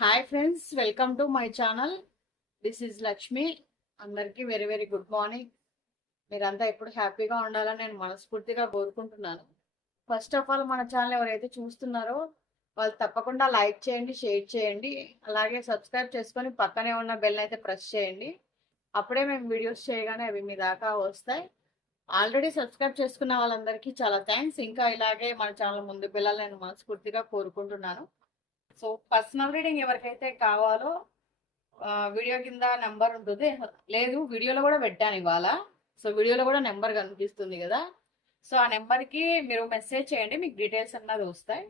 Hi friends welcome to my channel this is Lakshmi అందరికీ very very good morning మీరంతా ఎప్పుడు హ్యాపీగా ఉండాలని నేను మనస్ఫూర్తిగా కోరుకుంటున్నాను. ఫస్ట్ ఆఫ్ ఆల్ మన ఛానల్ ఎవరైతే చూస్తున్నారో వాళ్ళు తప్పకుండా లైక్ చేయండి షేర్ చేయండి. అలాగే సబ్స్క్రైబ్ చేసుకొని పక్కనే ఉన్న బెల్ అయితే ప్రెస్ చేయండి. అప్పుడే మేము వీడియోస్ చేయగానే అవి మీ దాకా వస్తాయి. ఆల్రెడీ సబ్స్క్రైబ్ చేసుకున్న వాళ్ళందరికీ చాలా థ్యాంక్స్ ఇంకా ఇలాగే మన ఛానల్ ముందు పిల్లలు నేను మనస్ఫూర్తిగా కోరుకుంటున్నాను. సో పర్సనల్ రీడింగ్ ఎవరికైతే కావాలో వీడియో కింద నెంబర్ ఉంటుంది. లేదు వీడియోలో కూడా పెట్టాను ఇవాళ. సో వీడియోలో కూడా నెంబర్ కనిపిస్తుంది కదా. సో ఆ నెంబర్కి మీరు మెసేజ్ చేయండి మీకు డీటెయిల్స్ అన్నది వస్తాయి.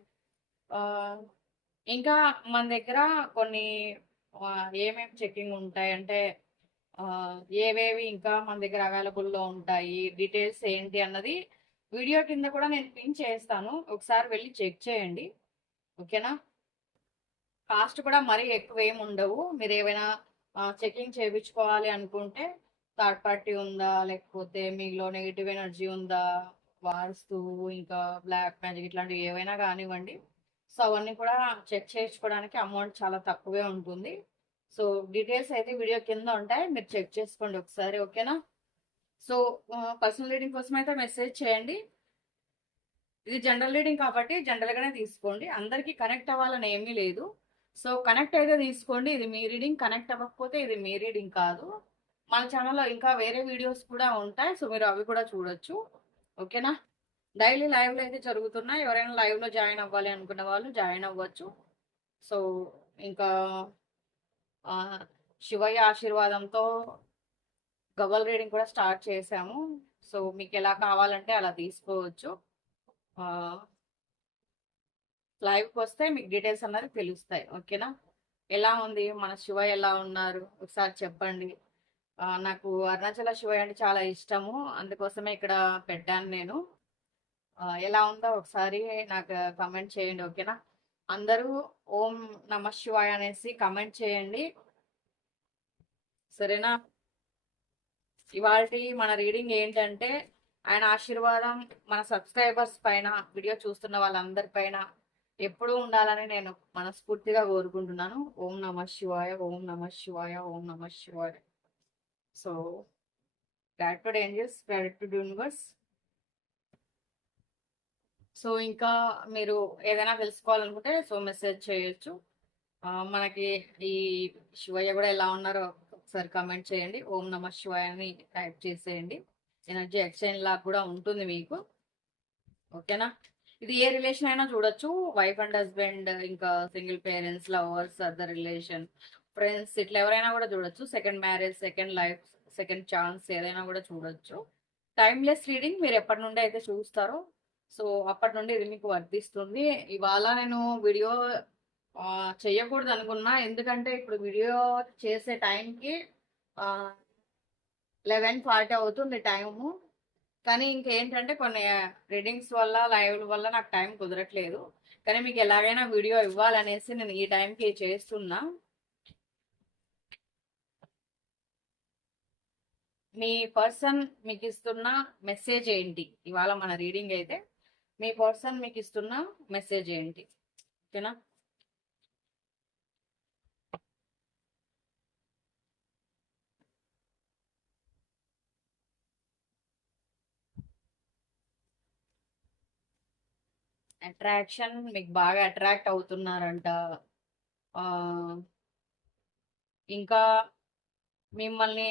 ఇంకా మన దగ్గర కొన్ని ఏమేమి చెకింగ్ ఉంటాయి అంటే ఏవేవి ఇంకా మన దగ్గర అవైలబుల్లో ఉంటాయి డీటెయిల్స్ ఏంటి అన్నది వీడియో కింద కూడా నేను పిన్ చేస్తాను. ఒకసారి వెళ్ళి చెక్ చేయండి. ఓకేనా? కాస్ట్ కూడా మరీ ఎక్కువ ఏమి ఉండవు. మీరు ఏమైనా చెకింగ్ చేయించుకోవాలి అనుకుంటే థర్డ్ పార్టీ ఉందా? లేకపోతే మీలో నెగిటివ్ ఎనర్జీ ఉందా? వాస్తు ఇంకా బ్లాక్ మ్యాజిక్ ఇట్లాంటివి ఏవైనా కానివ్వండి. సో అవన్నీ కూడా చెక్ చేయించుకోవడానికి అమౌంట్ చాలా తక్కువే ఉంటుంది. సో డీటెయిల్స్ అయితే వీడియో కింద ఉంటాయి. మీరు చెక్ చేసుకోండి ఒకసారి ఓకేనా? సో పర్సనల్ రీడింగ్ కోసం అయితే మెసేజ్ చేయండి. ఇది జనరల్ రీడింగ్ కాబట్టి జనరల్గానే తీసుకోండి. అందరికీ కనెక్ట్ అవ్వాలని ఏమీ లేదు. సో కనెక్ట్ అయితే తీసుకోండి. ఇది మీ రీడింగ్ కనెక్ట్ అవ్వకపోతే ఇది మీ రీడింగ్ కాదు. మన ఛానల్లో ఇంకా వేరే వీడియోస్ కూడా ఉంటాయి. సో మీరు అవి కూడా చూడొచ్చు. ఓకేనా డైలీ లైవ్లో అయితే జరుగుతున్నాయి ఎవరైనా లైవ్లో జాయిన్ అవ్వాలి అనుకున్న వాళ్ళు జాయిన్ అవ్వచ్చు. సో ఇంకా శివయ్య ఆశీర్వాదంతో గవల్ రీడింగ్ కూడా స్టార్ట్ చేశాము. సో మీకు ఎలా కావాలంటే అలా తీసుకోవచ్చు. లైవ్కి వస్తే మీకు డీటెయిల్స్ అన్నది తెలుస్తాయి ఓకేనా ఎలా ఉంది? మన శివ ఎలా ఉన్నారు? ఒకసారి చెప్పండి. నాకు అరుణాచల శివ అంటే చాలా ఇష్టము. అందుకోసమే ఇక్కడ పెట్టాను నేను. ఎలా ఉందో ఒకసారి నాకు కమెంట్ చేయండి ఓకేనా అందరూ ఓం నమ శివాయ అనేసి కమెంట్ చేయండి. సరేనా? ఇవాళ మన రీడింగ్ ఏంటంటే ఆయన ఆశీర్వాదం మన సబ్స్క్రైబర్స్ పైన వీడియో చూస్తున్న వాళ్ళందరి పైన ఎప్పుడూ ఉండాలని నేను మనస్ఫూర్తిగా కోరుకుంటున్నాను. ఓం నమ శివాయ ఓం నమ శివాయ ఓం నమ శివాయ. So gratitude angels gratitude universe so ఇంకా మీరు ఏదైనా తెలుసుకోవాలనుకుంటే సో మెసేజ్ చేయొచ్చు. మనకి ఈ శివయ్య కూడా ఎలా ఉన్నారో ఒకసారి కమెంట్ చేయండి. ఓం నమ శివాయ అని టైప్ చేసేయండి. ఎనర్జీ ఎక్స్చేంజ్ లాగా కూడా ఉంటుంది మీకు. ఓకేనా ఇది ఏ రిలేషన్ అయినా చూడొచ్చు. వైఫ్ అండ్ హస్బెండ్ ఇంకా single parents lovers other relation friends ఇట్లా ఎవరైనా కూడా చూడొచ్చు. Second marriage second life second chance ఏదైనా కూడా చూడొచ్చు. టైమ్లెస్ రీడింగ్ మీరు ఎప్పటి నుండి అయితే చూస్తారో సో అప్పటి నుండి ఇది మీకు వర్తిస్తుంది. ఇవాళ నేను వీడియో ఆ, చెయ్యకూడదు అనుకున్నా. ఎందుకంటే ఇప్పుడు వీడియో చేసే టైంకి లెవెన్ ఫార్టీ అవుతుంది టైము. కానీ ఇంకేంటంటే కొన్ని రీడింగ్స్ వల్ల లైవ్ వల్ల నాకు టైం కుదరట్లేదు. కానీ మీకు ఎలాగైనా వీడియో ఇవ్వాలనేసి నేను ఈ టైంకి చేస్తున్నా. మీ పర్సన్ మీకు ఇస్తున్న మెసేజ్ ఏంటి? ఇవాళ మన రీడింగ్ అయితే మీ పర్సన్ మీకు ఇస్తున్న మెసేజ్ ఏంటి? ఓకేనా? అట్రాక్షన్ మీకు బాగా అట్రాక్ట్ అవుతున్నారంట. ఇంకా మిమ్మల్ని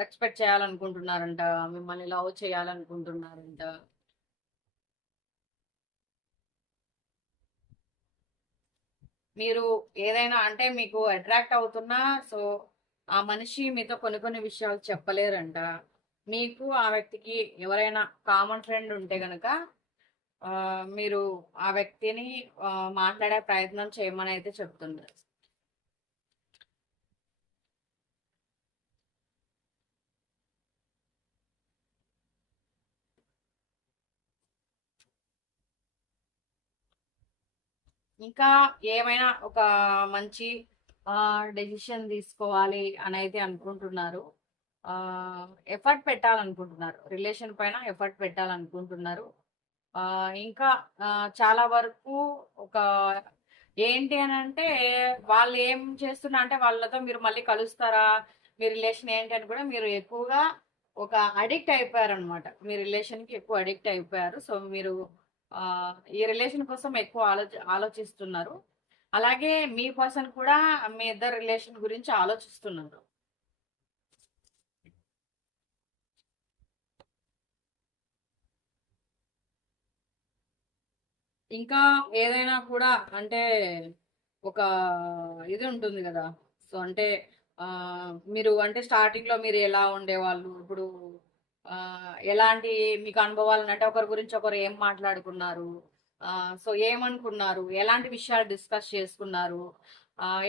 రెస్పెక్ట్ చేయాలనుకుంటున్నారంట మిమ్మల్ని లవ్ చేయాలనుకుంటున్నారంట. మీరు ఏదైనా అంటే మీకు అట్రాక్ట్ అవుతున్నా సో ఆ మనిషి మీతో కొన్ని కొన్ని విషయాలు చెప్పలేరంట. మీకు ఆ వ్యక్తికి ఎవరైనా కామన్ ఫ్రెండ్ ఉంటే గనక మీరు ఆ వ్యక్తిని మాట్లాడే ప్రయత్నం చేయమని అయితే చెప్తున్నారు ఇంకా ఏమైనా ఒక మంచి డెసిషన్ తీసుకోవాలి అని అయితే అనుకుంటున్నారు ఎఫర్ట్ పెట్టాలనుకుంటున్నారు. రిలేషన్ పైన ఎఫర్ట్ పెట్టాలనుకుంటున్నారు. ఇంకా చాలా వరకు ఒక ఏంటి అని అంటే వాళ్ళు ఏం చేస్తున్నా అంటే వాళ్ళతో మీరు మళ్ళీ కలుస్తారా? మీ రిలేషన్ ఏంటి అని కూడా మీరు ఎక్కువగా ఒక అడిక్ట్ అయిపోయారనమాట మీ రిలేషన్కి ఎక్కువ అడిక్ట్ అయిపోయారు. సో మీరు ఈ రిలేషన్ కోసం ఎక్కువ ఆలోచి ఆలోచిస్తున్నారు. అలాగే మీ పర్సన్ కూడా మీ ఇద్దరు రిలేషన్ గురించి ఆలోచిస్తున్నారు. ఇంకా ఏదైనా కూడా అంటే ఒక ఇది ఉంటుంది కదా. సో అంటే మీరు అంటే స్టార్టింగ్లో మీరు ఎలా ఉండేవాళ్ళు? ఇప్పుడు ఎలాంటి మీకు అనుభవాలు అంటే ఒకరి గురించి ఒకరు ఏం మాట్లాడుకున్నారు? సో ఏమనుకున్నారు? ఎలాంటి విషయాలు డిస్కస్ చేసుకున్నారు?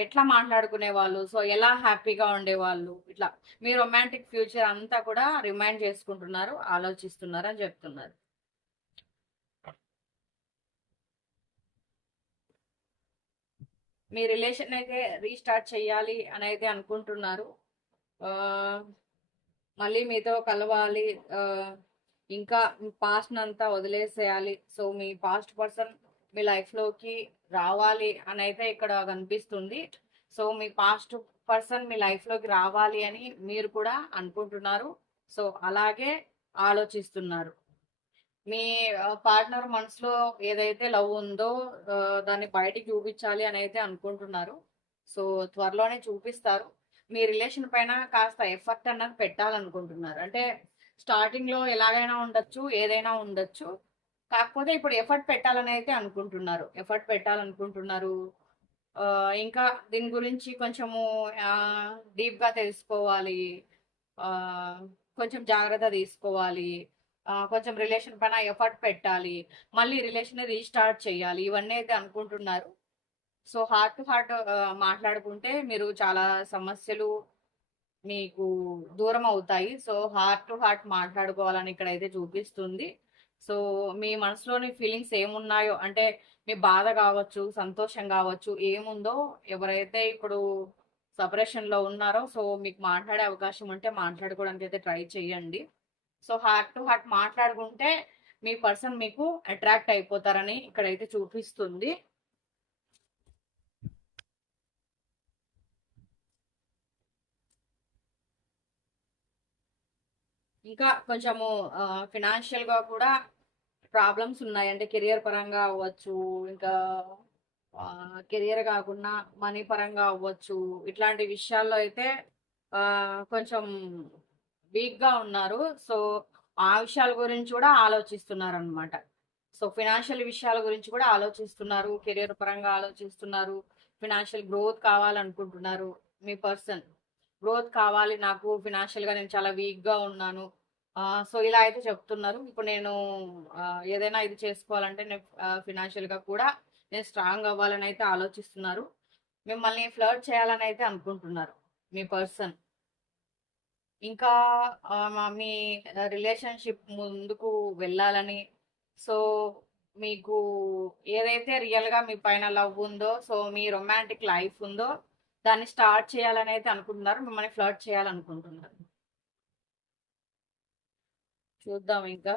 ఎట్లా మాట్లాడుకునే వాళ్ళు సో ఎలా హ్యాపీగా ఉండేవాళ్ళు? ఇట్లా మీ రొమాంటిక్ ఫ్యూచర్ అంతా కూడా రిమైండ్ చేసుకుంటున్నారు ఆలోచిస్తున్నారు అని చెప్తున్నారు. మీ రిలేషన్ అయితే రీస్టార్ట్ చేయాలి అని అయితే అనుకుంటున్నారు మళ్ళీ మీతో కలవాలి. ఇంకా పాస్ట్ అంతా వదిలేసేయాలి. సో మీ పాస్ట్ పర్సన్ మీ లైఫ్లోకి రావాలి అని అయితే ఇక్కడ కనిపిస్తుంది. సో మీ పాస్ట్ పర్సన్ మీ లైఫ్లోకి రావాలి అని మీరు కూడా అనుకుంటున్నారు. సో అలాగే ఆలోచిస్తున్నారు. మీ పార్ట్నర్ మనసులో ఏదైతే లవ్ ఉందో దాన్ని బయటికి చూపించాలి అని అయితే అనుకుంటున్నారు. సో త్వరలోనే చూపిస్తారు. మీ రిలేషన్ పైన కాస్త ఎఫర్ట్ అన్నది పెట్టాలనుకుంటున్నారు. అంటే స్టార్టింగ్లో ఎలాగైనా ఉండొచ్చు ఏదైనా ఉండొచ్చు. కాకపోతే ఇప్పుడు ఎఫర్ట్ పెట్టాలని అయితే అనుకుంటున్నారు. ఎఫర్ట్ పెట్టాలనుకుంటున్నారు. ఇంకా దీని గురించి కొంచెము డీప్గా తెలుసుకోవాలి. కొంచెం జాగ్రత్త తీసుకోవాలి. కొంచెం రిలేషన్ పైన ఎఫర్ట్ పెట్టాలి మళ్ళీ రిలేషన్ రీస్టార్ట్ చేయాలి ఇవన్నీ అయితే అనుకుంటున్నారు. సో హార్ట్ టు హార్ట్ మాట్లాడుకుంటే మీరు చాలా సమస్యలు మీకు దూరం అవుతాయి. సో హార్ట్ టు హార్ట్ మాట్లాడుకోవాలని ఇక్కడ అయితే చూపిస్తుంది. సో మీ మనసులోని ఫీలింగ్స్ ఏమున్నాయో అంటే మీ బాధ కావచ్చు సంతోషం కావచ్చు ఏముందో ఎవరైతే ఇప్పుడు సపరేషన్లో ఉన్నారో సో మీకు మాట్లాడే అవకాశం ఉంటే మాట్లాడుకోవడానికి అయితే ట్రై చేయండి. సో హార్ట్ టు హార్ట్ మాట్లాడుకుంటే మీ పర్సన్ మీకు అట్రాక్ట్ అయిపోతారని ఇక్కడైతే చూపిస్తుంది. ఇంకా కొంచెము ఫినాన్షియల్గా కూడా ప్రాబ్లమ్స్ ఉన్నాయి. అంటే కెరియర్ పరంగా అవ్వచ్చు ఇంకా కెరియర్ కాకుండా మనీ పరంగా అవ్వచ్చు. ఇట్లాంటి విషయాల్లో అయితే కొంచెం వీక్గా ఉన్నారు. సో ఆ విషయాల గురించి కూడా ఆలోచిస్తున్నారు అనమాట సో ఫినాన్షియల్ విషయాల గురించి కూడా ఆలోచిస్తున్నారు. కెరియర్ పరంగా ఆలోచిస్తున్నారు. ఫినాన్షియల్ గ్రోత్ కావాలనుకుంటున్నారు. మీ పర్సన్ గ్రోత్ కావాలి. నాకు ఫినాన్షియల్గా నేను చాలా వీక్గా ఉన్నాను. సో ఇలా అయితే చెప్తున్నారు. ఇప్పుడు నేను ఏదైనా ఇది చేసుకోవాలంటే నేను ఫినాన్షియల్గా కూడా నేను స్ట్రాంగ్ అవ్వాలని అయితే ఆలోచిస్తున్నారు. మిమ్మల్ని ఫ్లర్ట్ చేయాలని అయితే అనుకుంటున్నారు మీ పర్సన్. ఇంకా మీ రిలేషన్షిప్ ముందుకు వెళ్ళాలని. సో మీకు ఏదైతే రియల్గా మీ పైన లవ్ ఉందో సో మీ రొమాంటిక్ లైఫ్ ఉందో దాన్ని స్టార్ట్ చేయాలని అయితే అనుకుంటున్నారు. మిమ్మల్ని ఫ్లర్ట్ చేయాలనుకుంటున్నారు. చూద్దాం ఇంకా.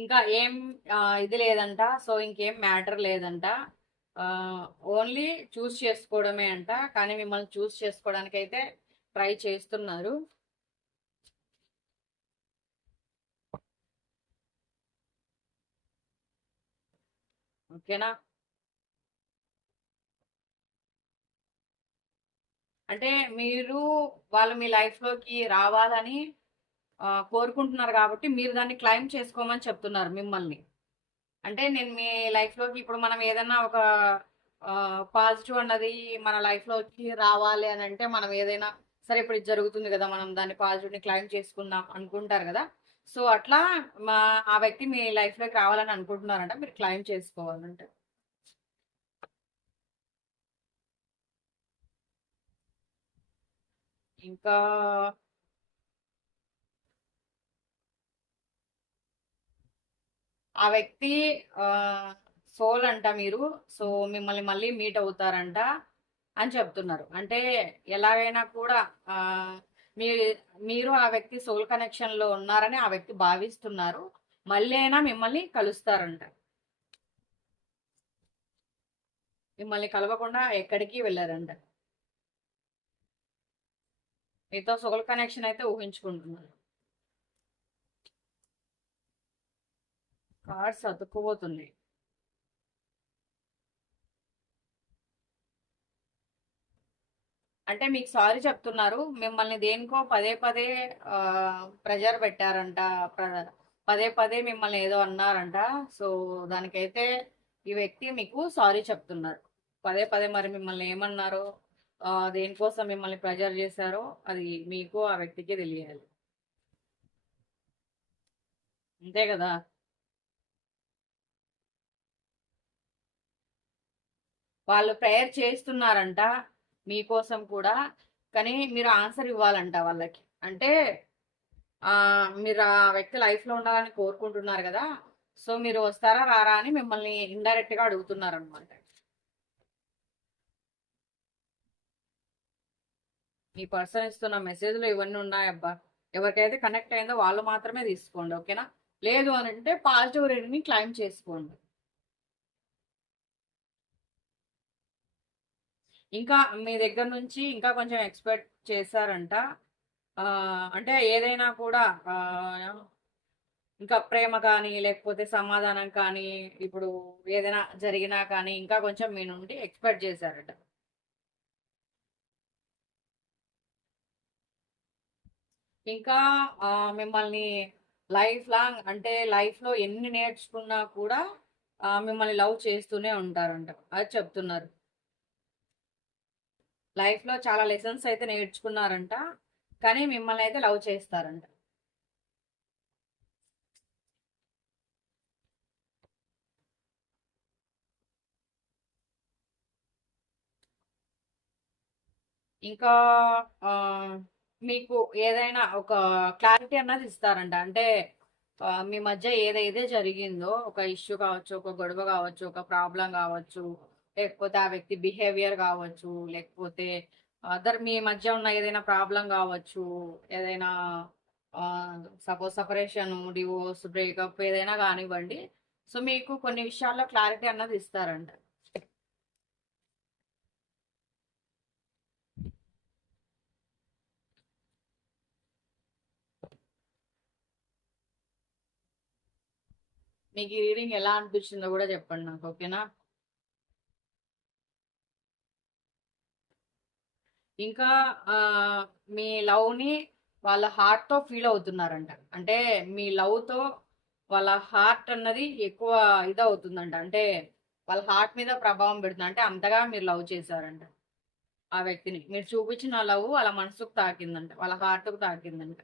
ఇంకా ఏం ఇది లేదంట. సో ఇంకేం మ్యాటర్ లేదంట. ఓన్లీ చూస్ చేసుకోవడమే అంట. కానీ మిమ్మల్ని చూస్ చేసుకోవడానికి అయితే ట్రై చేస్తున్నారు. ఓకేనా? అంటే మీరు వాళ్ళు మీ లైఫ్లోకి రావాలని కోరుకుంటున్నారు కాబట్టి మీరు దాన్ని క్లైమ్ చేసుకోమని చెప్తున్నారు మిమ్మల్ని. అంటే నేను మీ లైఫ్లోకి ఇప్పుడు మనం ఏదైనా ఒక పాజిటివ్ అన్నది మన లైఫ్లోకి రావాలి అని అంటే మనం ఏదైనా సరే ఇప్పుడు ఇది జరుగుతుంది కదా మనం దాన్ని పాజిటివ్ని క్లైమ్ చేసుకుందాం అనుకుంటారు కదా. సో అట్లా మా ఆ వ్యక్తి మీ లైఫ్లోకి రావాలని అనుకుంటున్నారంట మీరు క్లైమ్ చేసుకోవాలంటే. ఇంకా ఆ వ్యక్తి సోల్ అంట మీరు సో మిమ్మల్ని మళ్ళీ మీట్ అవుతారంట అని చెప్తున్నారు. అంటే ఎలాగైనా కూడా మీ మీరు ఆ వ్యక్తి సోల్ కనెక్షన్లో ఉన్నారని ఆ వ్యక్తి భావిస్తున్నారు. మళ్ళీ అయినా మిమ్మల్ని కలుస్తారంట. మిమ్మల్ని కలవకుండా ఎక్కడికి వెళ్ళారంట. మీతో సోల్ కనెక్షన్ అయితే ఊహించుకుంటున్నారు కార్డ్స్ అతుక్కుపోతున్నాయి. అంటే మీకు సారీ చెప్తున్నారు మిమ్మల్ని దేనికో పదే పదే ప్రెజర్ పెట్టారంట ప్ర- పదే పదే మిమ్మల్ని ఏదో అన్నారంట. సో దానికైతే ఈ వ్యక్తి మీకు సారీ చెప్తున్నారు. పదే పదే మరి మిమ్మల్ని ఏమన్నారో? దేనికోసం మిమ్మల్ని ప్రెజర్ చేశారో అది మీకు ఆ వ్యక్తికి తెలియాలి. అంతే కదా? వాళ్ళు ప్రేయర్ చేస్తున్నారంట మీకోసం కూడా. కానీ మీరు ఆన్సర్ ఇవ్వాలంట వాళ్ళకి. అంటే మీరు ఆ వ్యక్తి లైఫ్లో ఉండాలని కోరుకుంటున్నారు కదా. సో మీరు వస్తారా రారా అని మిమ్మల్ని ఇండైరెక్ట్గా అడుగుతున్నారనమాట అడుగుతున్నారు అనమాట మీ పర్సన్ ఇస్తున్న మెసేజ్లు ఇవన్నీ ఉన్నాయబ్బా. ఎవరికైతే కనెక్ట్ అయిందో వాళ్ళు మాత్రమే తీసుకోండి ఓకేనా? లేదు అని అంటే పాజిటివ్ రీడింగ్ క్లైమ్ చేసుకోండి. ఇంకా మీ దగ్గర నుంచి ఇంకా కొంచెం ఎక్స్పెక్ట్ చేశారంట. అంటే ఏదైనా కూడా ఇంకా ప్రేమ కానీ లేకపోతే సమాధానం కానీ ఇప్పుడు ఏదైనా జరిగినా కానీ ఇంకా కొంచెం మీ నుండి ఎక్స్పెక్ట్ చేశారట. ఇంకా మిమ్మల్ని లైఫ్ లాంగ్ అంటే లైఫ్లో ఎన్ని నేర్చుకున్నా కూడా మిమ్మల్ని లవ్ చేస్తూనే ఉంటారంట. అది చెప్తున్నారు. లైఫ్లో చాలా లెసన్స్ అయితే నేర్చుకున్నారంట. కానీ మిమ్మల్ని అయితే లవ్ చేస్తారంట. ఇంకా మీకు ఏదైనా ఒక క్లారిటీ అన్నది ఇస్తారంట. అంటే మీ మధ్య ఏదైతే జరిగిందో ఒక ఇష్యూ కావచ్చు ఒక గొడవ కావచ్చు ఒక ప్రాబ్లం కావచ్చు లేకపోతే ఆ వ్యక్తి బిహేవియర్ కావచ్చు లేకపోతే అదర్ మీ మధ్య ఉన్న ఏదైనా ప్రాబ్లం కావచ్చు ఏదైనా సపోజ్ సపరేషన్ డివోర్స్ బ్రేకప్ ఏదైనా కానివ్వండి. సో మీకు కొన్ని విషయాల్లో క్లారిటీ అన్నది ఇస్తారంట. మీకు ఈ రీడింగ్ ఎలా అనిపించిందో కూడా చెప్పండి నాకు ఓకేనా? ఇంకా మీ లవ్ని వాళ్ళ హార్ట్తో ఫీల్ అవుతున్నారంట. అంటే మీ లవ్తో వాళ్ళ హార్ట్ అన్నది ఎక్కువ ఇది అవుతుందంట అంటే వాళ్ళ హార్ట్ మీద ప్రభావం పెడుతుంది? అంటే అంతగా మీరు లవ్ చేశారంట ఆ వ్యక్తిని. మీరు చూపించిన లవ్ వాళ్ళ మనసుకు తాకిందంట. వాళ్ళ హార్ట్కు తాకిందంట.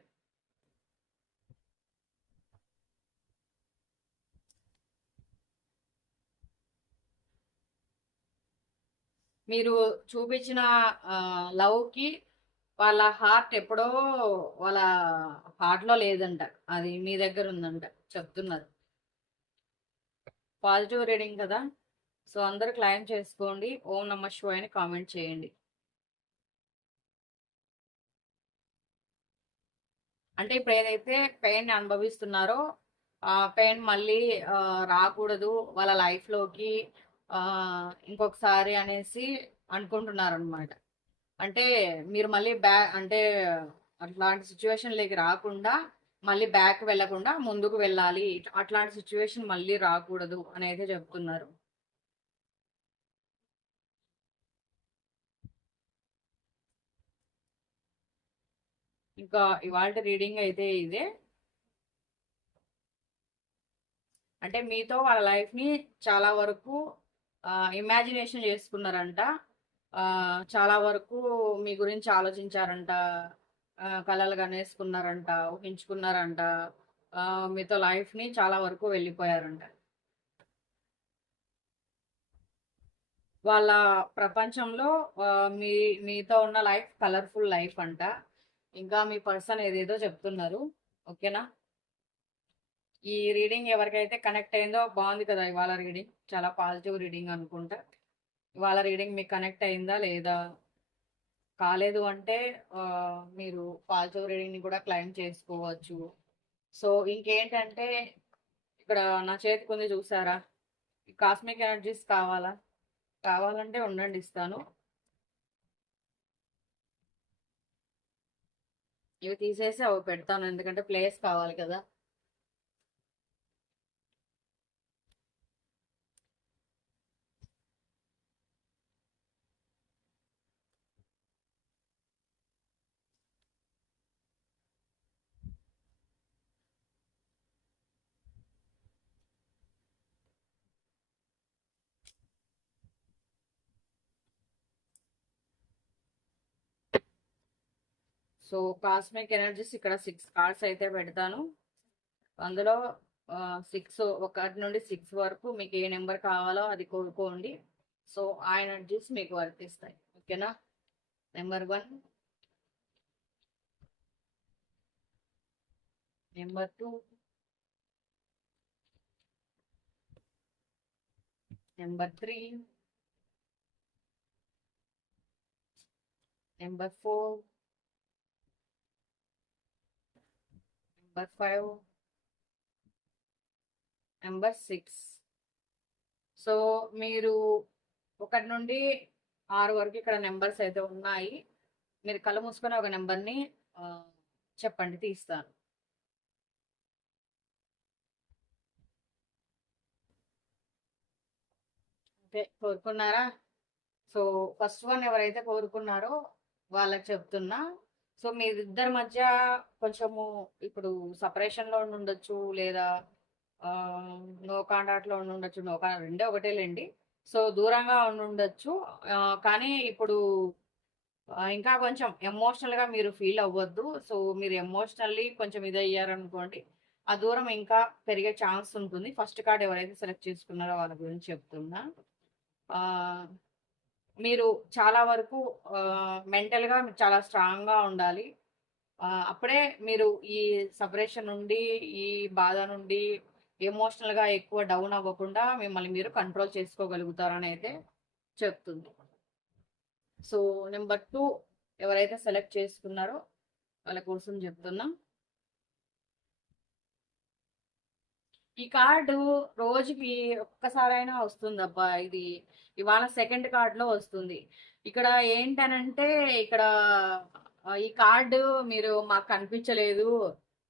మీరు చూపించిన లవ్కి వాళ్ళ హార్ట్ ఎప్పుడో వాళ్ళ హార్ట్లో లేదంట. అది మీ దగ్గర ఉందంట. చెప్తున్నారు పాజిటివ్ రీడింగ్ కదా? సో అందరు క్లైమ్ చేసుకోండి. ఓం నమ శివాయ అని కామెంట్ చేయండి. అంటే ఇప్పుడు ఏదైతే పెయిన్ అనుభవిస్తున్నారో పెయిన్ మళ్ళీ రాకూడదు. వాళ్ళ లైఫ్లోకి ఇంకొకసారి అనేసి అనుకుంటున్నారు అనమాట అంటే మీరు మళ్ళీ బ్యాక్ అంటే అట్లాంటి సిచ్యువేషన్లోకి రాకుండా మళ్ళీ బ్యాక్ వెళ్ళకుండా ముందుకు వెళ్ళాలి. అట్లాంటి సిచ్యువేషన్ మళ్ళీ రాకూడదు అనేది చెప్తున్నారు. ఇంకా ఇవాళ రీడింగ్ అయితే ఇదే. అంటే మీతో వాళ్ళ లైఫ్ని చాలా వరకు ఇమాజినేషన్ చేసుకున్నారంట. చాలా వరకు మీ గురించి ఆలోచించారంట. కళలు కలలు కనేసుకున్నారంట ఊహించుకున్నారంట. మీతో లైఫ్ని చాలా వరకు వెళ్ళిపోయారంట. వాళ్ళ ప్రపంచంలో మీ మీతో ఉన్న లైఫ్ కలర్ఫుల్ లైఫ్ అంట. ఇంకా మీ పర్సన్ ఏదేదో చెప్తున్నారు. ఓకేనా? ఈ రీడింగ్ ఎవరికైతే కనెక్ట్ అయిందో బాగుంది కదా ఇవాళ రీడింగ్. చాలా పాజిటివ్ రీడింగ్ అనుకుంటా. ఇవాళ రీడింగ్ మీకు కనెక్ట్ అయిందా లేదా? కాలేదు అంటే మీరు పాజిటివ్ రీడింగ్ని కూడా క్లైమ్ చేసుకోవచ్చు. సో ఇంకేంటంటే ఇక్కడ నా చేతికి ఉంది చూసారా? కాస్మిక్ ఎనర్జీస్ కావాలా? కావాలంటే ఉండండి ఇస్తాను. ఇవి తీసేసి అవి పెడతాను ఎందుకంటే ప్లేస్ కావాలి కదా. సో కాస్మిక్ ఎనర్జీస్ ఇక్కడ సిక్స్ కార్డ్స్ అయితే పెడతాను. అందులో సిక్స్ ఒకటి నుండి సిక్స్ వరకు మీకు ఏ నెంబర్ కావాలో అది కోరుకోండి. సో ఆ ఎనర్జీస్ మీకు వర్తిస్తాయి. ఓకేనా? Number one. Number two. Number three. Number four. Number five number six so మీరు ఒకటి నుండి ఆరు వరకు ఇక్కడ నెంబర్స్ అయితే ఉన్నాయి. మీరు కళ్ళు మూసుకొని ఒక నెంబర్ని చెప్పండి తీస్తాను. ఓకే కోరుకున్నారా? సో ఫస్ట్ వన్ ఎవరైతే కోరుకున్నారో వాళ్ళకి చెప్తున్నా. సో మీరిద్దరి మధ్య కొంచెము ఇప్పుడు సపరేషన్లో లో ఉండి ఉండొచ్చు లేదా నో కాంటాక్ట్లో ఉండి ఉండొచ్చు నో కా రెండే ఒకటేలేండి సో దూరంగా ఉండి ఉండొచ్చు కానీ ఇప్పుడు ఇంకా కొంచెం ఎమోషనల్గా మీరు ఫీల్ అవ్వద్దు. సో మీరు ఎమోషనల్లీ కొంచెం ఇది అయ్యారనుకోండి ఆ దూరం ఇంకా పెరిగే ఛాన్స్ ఉంటుంది. ఫస్ట్ కార్డ్ ఎవరైతే సెలెక్ట్ చేసుకున్నారో వాళ్ళ గురించి చెప్తున్నా. మీరు చాలా వరకు మెంటల్గా మీరు చాలా స్ట్రాంగ్గా ఉండాలి. అప్పుడే మీరు ఈ సపరేషన్ నుండి ఈ బాధ నుండి ఎమోషనల్గా ఎక్కువ డౌన్ అవ్వకుండా మిమ్మల్ని మీరు కంట్రోల్ చేసుకోగలుగుతారని అయితే చెప్తుంది. సో నెంబర్ టూ ఎవరైతే సెలెక్ట్ చేసుకున్నారో వాళ్ళ కోసం చెప్తున్నాం. ఈ కార్డు రోజుకి ఒక్కసారైనా వస్తుంది అబ్బా ఇది. ఇవాళ సెకండ్ కార్డులో వస్తుంది. ఇక్కడ ఏంటనంటే ఇక్కడ ఈ కార్డు మీరు మాకు కనిపించలేదు.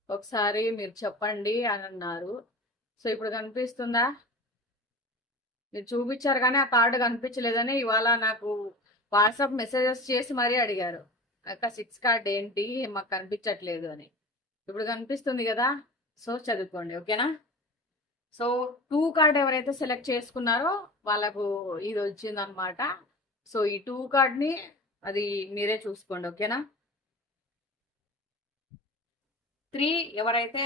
ఒకసారి మీరు చెప్పండి అని అన్నారు సో ఇప్పుడు కనిపిస్తుందా? మీరు చూపించారు కానీ ఆ కార్డు కనిపించలేదని ఇవాళ నాకు వాట్సాప్ మెసేజెస్ చేసి మరీ అడిగారు. అక్క సిక్స్ కార్డ్ ఏంటి? మాకు కనిపించట్లేదు అని. ఇప్పుడు కనిపిస్తుంది కదా? సో చదువుకోండి ఓకేనా? సో టూ కార్డ్ ఎవరైతే సెలెక్ట్ చేసుకున్నారో వాళ్ళకు ఇది వచ్చిందనమాట సో ఈ టూ కార్డ్ని అది మీరే చూసుకోండి ఓకేనా? త్రీ ఎవరైతే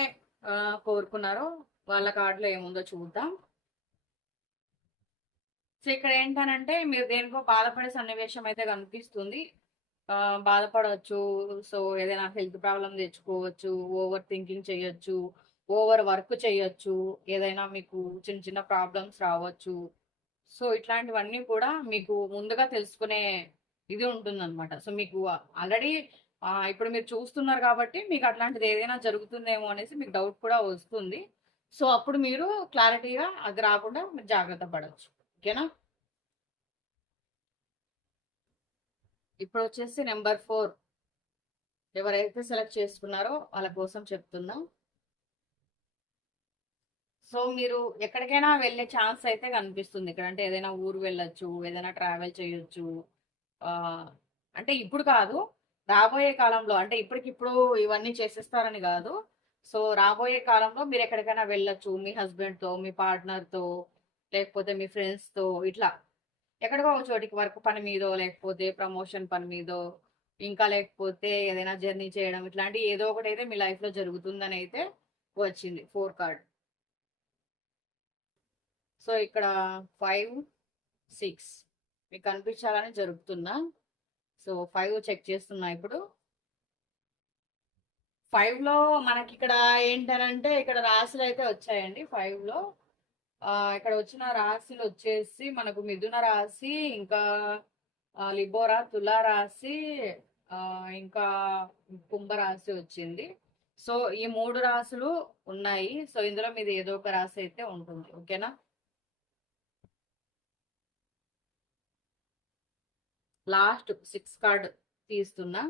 కోరుకున్నారో వాళ్ళ కార్డులో ఏముందో చూద్దాం. సో ఇక్కడ ఏంటనంటే మీరు దేనికో బాధపడే సన్నివేశం అయితే కనిపిస్తుంది. బాధపడవచ్చు. సో ఏదైనా హెల్త్ ప్రాబ్లం తెచ్చుకోవచ్చు ఓవర్ థింకింగ్ చేయొచ్చు ఓవర్ వర్క్ చేయొచ్చు ఏదైనా మీకు చిన్న చిన్న ప్రాబ్లమ్స్ రావచ్చు. సో ఇట్లాంటివన్నీ కూడా మీకు ముందుగా తెలుసుకునే ఇది ఉంటుందన్నమాట. సో మీకు ఆల్రెడీ ఇప్పుడు మీరు చూస్తున్నారు కాబట్టి మీకు అట్లాంటిది ఏదైనా జరుగుతుందేమో అనేసి మీకు డౌట్ కూడా వస్తుంది. సో అప్పుడు మీరు క్లారిటీగా అది రాకుండా మీరు జాగ్రత్త పడవచ్చు ఓకేనా? ఇప్పుడు వచ్చేసి నెంబర్ ఫోర్. ఎవరైతే సెలెక్ట్ చేసుకున్నారో వాళ్ళ కోసం చెప్తున్నాం. సో మీరు ఎక్కడికైనా వెళ్ళే ఛాన్స్ అయితే కనిపిస్తుంది. ఇక్కడ అంటే ఏదైనా ఊరు వెళ్ళొచ్చు ఏదైనా ట్రావెల్ చేయొచ్చు. అంటే ఇప్పుడు కాదు రాబోయే కాలంలో అంటే ఇప్పటికిప్పుడు ఇవన్నీ చేసేస్తారని కాదు. సో రాబోయే కాలంలో మీరు ఎక్కడికైనా వెళ్ళొచ్చు మీ హస్బెండ్తో మీ పార్ట్నర్తో లేకపోతే మీ ఫ్రెండ్స్తో ఇట్లా. ఎక్కడికో ఒక చోటికి వర్క్ పని మీదో లేకపోతే ప్రమోషన్ పని మీదో ఇంకా లేకపోతే ఏదైనా జర్నీ చేయడం ఇట్లాంటి ఏదో ఒకటి అయితే మీ లైఫ్లో జరుగుతుందని అయితే వచ్చింది ఫోర్ కార్డ్. సో ఇక్కడ ఫైవ్ సిక్స్ మీకు కనిపించాలని జరుపుతున్నా. సో ఫైవ్ చెక్ చేస్తున్నా ఇప్పుడు. ఫైవ్లో మనకి ఇక్కడ ఏంటనంటే ఇక్కడ రాశులు అయితే వచ్చాయండి ఫైవ్లో ఇక్కడ వచ్చిన రాశులు వచ్చేసి మనకు మిథున రాశి ఇంకా లిబోరా తులా రాశి ఇంకా కుంభరాశి వచ్చింది. సో ఈ మూడు రాశులు ఉన్నాయి. సో ఇందులో మీది ఏదో ఒక రాశి అయితే ఉంటుంది. ఓకేనా? లాస్ట్ సిక్స్ కార్డ్ తీస్తున్నా.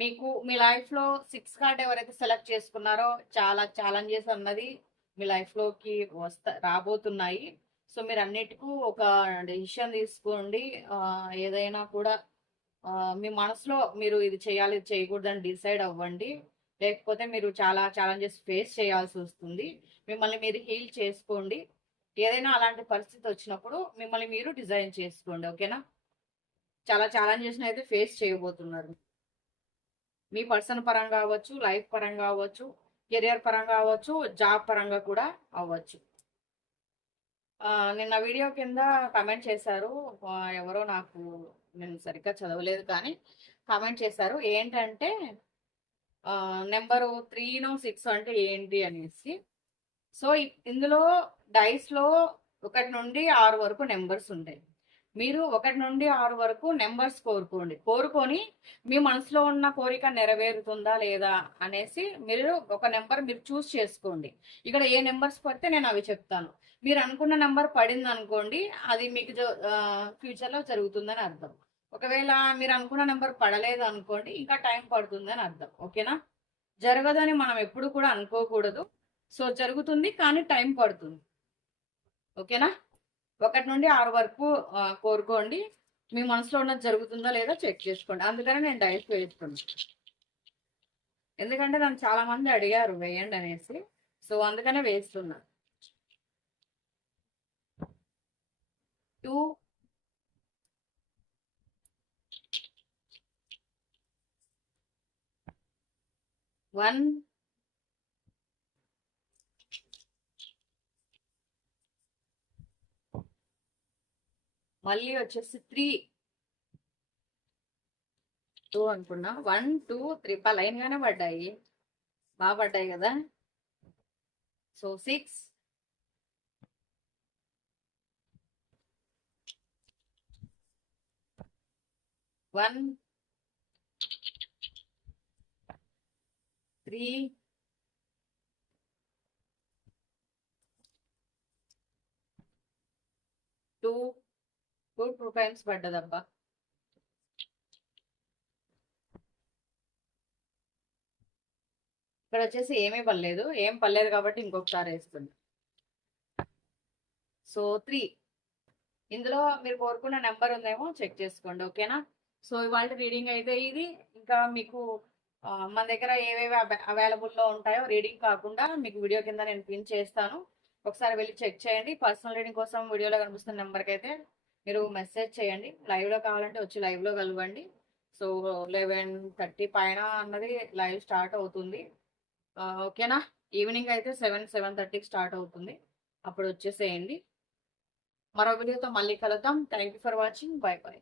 మీకు మీ లైఫ్లో సిక్స్ కార్డ్ ఎవరైతే సెలెక్ట్ చేసుకున్నారో చాలా ఛాలెంజెస్ అన్నది మీ లైఫ్లోకి వస్తా రాబోతున్నాయి. సో మీరు అన్నిటికీ ఒక డెసిషన్ తీసుకోండి. ఏదైనా కూడా మీ మనసులో మీరు ఇది చేయాలి ఇది చేయకూడదని డిసైడ్ అవ్వండి. లేకపోతే మీరు చాలా ఛాలెంజెస్ ఫేస్ చేయాల్సి వస్తుంది. మిమ్మల్ని మీరు హీల్ చేసుకోండి. ఏదైనా అలాంటి పరిస్థితి వచ్చినప్పుడు మిమ్మల్ని మీరు డిజైన్ చేసుకోండి ఓకేనా? చాలా ఛాలెంజెస్ అయితే ఫేస్ చేయబోతున్నారు. మీ పర్సన్ పరంగా అవ్వచ్చు లైఫ్ పరంగా అవ్వచ్చు కెరియర్ పరంగా అవ్వచ్చు జాబ్ పరంగా కూడా అవ్వచ్చు. నిన్న వీడియో కింద కమెంట్ చేశారు. ఎవరో నాకు నేను సరిగ్గా చదవలేదు కానీ కామెంట్ చేశారు. ఏంటంటే నెంబరు త్రీనో సిక్స్ అంటే ఏంటి అనేసి. సో ఇ- ఇందులో డైస్లో ఒకటి నుండి ఆరు వరకు నెంబర్స్ ఉంటాయి. మీరు ఒకటి నుండి ఆరు వరకు నెంబర్స్ కోరుకోండి. కోరుకొని మీ మనసులో ఉన్న కోరిక నెరవేరుతుందా లేదా అనేసి మీరు ఒక నెంబర్ మీరు చూస్ చేసుకోండి. ఇక్కడ ఏ నెంబర్స్ పడితే నేను అవి చెప్తాను. మీరు అనుకున్న నెంబర్ పడింది అనుకోండి అది మీకు ఫ్యూచర్లో జరుగుతుందని అర్థం. ఒకవేళ మీరు అనుకున్న నెంబర్ పడలేదు అనుకోండి ఇంకా టైం పడుతుందని అర్థం. ఓకేనా? జరగదని మనం ఎప్పుడు కూడా అనుకోకూడదు. సో జరుగుతుంది కానీ టైం పడుతుంది. ఓకేనా? ఒకటి నుండి ఆరు వరకు కోరుకోండి. మీ మనసులో ఉన్నది జరుగుతుందా లేదా చెక్ చేసుకోండి. అందుకని నేను డైట్ వేయించుకున్నాను ఎందుకంటే నన్ను చాలా మంది అడిగారు వేయండి అనేసి. సో అందుకనే వేస్తున్నా. టూ. వన్. మళ్ళీ వచ్చేసి త్రీ. టూ అనుకున్నా. One two three. పా లైన్ గానే పడ్డాయి. బాగా పడ్డాయి కదా. So six. One. Three. Two. Two two times పడ్డదబ్బా. ఇక్కడ వచ్చేసి ఏమీ పర్లేదు ఏం పర్లేదు కాబట్టి ఇంకొకసారి వేస్తుంది. సో త్రీ ఇందులో మీరు కోరుకున్న నెంబర్ ఉందేమో చెక్ చేసుకోండి ఓకేనా? సో ఇవాళ రీడింగ్ అయితే ఇది. ఇంకా మీకు మన దగ్గర ఏవేవి అవైలబుల్లో ఉంటాయో రీడింగ్ కాకుండా మీకు వీడియో కింద నేను పిన్ చేస్తాను. ఒకసారి వెళ్ళి చెక్ చేయండి. పర్సనల్ రీడింగ్ కోసం వీడియోలో కనిపిస్తున్న నెంబర్కి అయితే మీరు మెసేజ్ చేయండి. లైవ్లో కావాలంటే వచ్చి లైవ్లో కలవండి. సో లెవెన్ థర్టీ పైన అన్నది లైవ్ స్టార్ట్ అవుతుంది. ఓకేనా? ఈవినింగ్ అయితే సెవెన్ సెవెన్ థర్టీకి స్టార్ట్ అవుతుంది. అప్పుడు వచ్చేసేయండి. మరో వీడియోతో మళ్ళీ కలుద్దాం. Thank you for watching. Bye bye